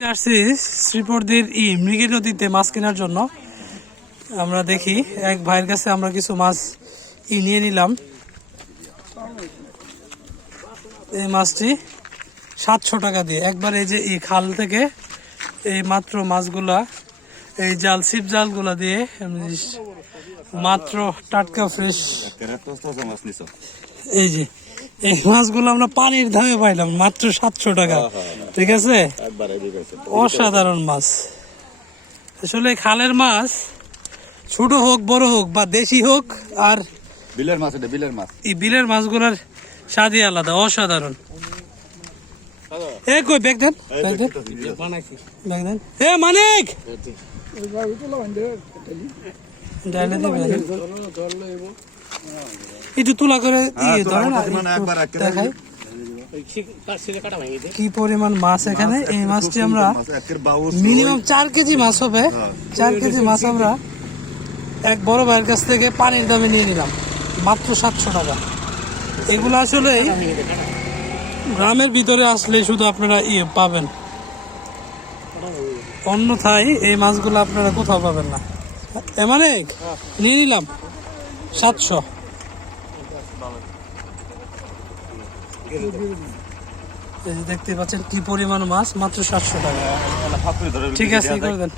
আসছি শ্রীপরদির মৃগী নদীতে মাছ কেনার জন্য। আমরা দেখি এক ভাইয়ের কাছে আমরা কিছু মাছ নিয়ে নিলাম। এই মাছটি 700 টাকা দিয়ে একবার এই যে খাল থেকে এই মাত্র মাছগুলা এই জাল ছিপ জালগুলা দিয়ে মাত্র টাটকা ফ্রেশ এই যে এই মাছগুলো আমরা পানির দামে পাইলাম মাত্র 700 টাকা। ঠিক আছে, অসাধারণ মাছ। আসলে খালের মাছ ছোট হোক বড় হোক বা দেশি হোক আর বিলের মাছ, এটা বিলের মাছ। এই বিলের মাছগুলোর স্বাদই আলাদা, অসাধারণ। কই ব্যাগ দেন, ব্যাগ দেন। মানিক একটু তুলা করে দেখাই কি পরিমাণ মাছ এখানে। এই মাছটি আমরা মিনিমাম 4 কেজি মাছ হবে। 4 কেজি মাছ আমরা এক বড় ভাইয়ের কাছ থেকে পানির দামে নিয়ে নিলাম মাত্র 700 টাকা। এগুলো আসলে গ্রামের ভিতরে আসলে শুধু আপনারা পাবেন, অন্যথায় এই মাছগুলো আপনারা কোথাও পাবেন না। মানে নিয়ে নিলাম 700। দেখতে পাচ্ছেন কি পরিমাণ মাছ, মাত্র 700 টাকা। ঠিক আছে, করে দেন।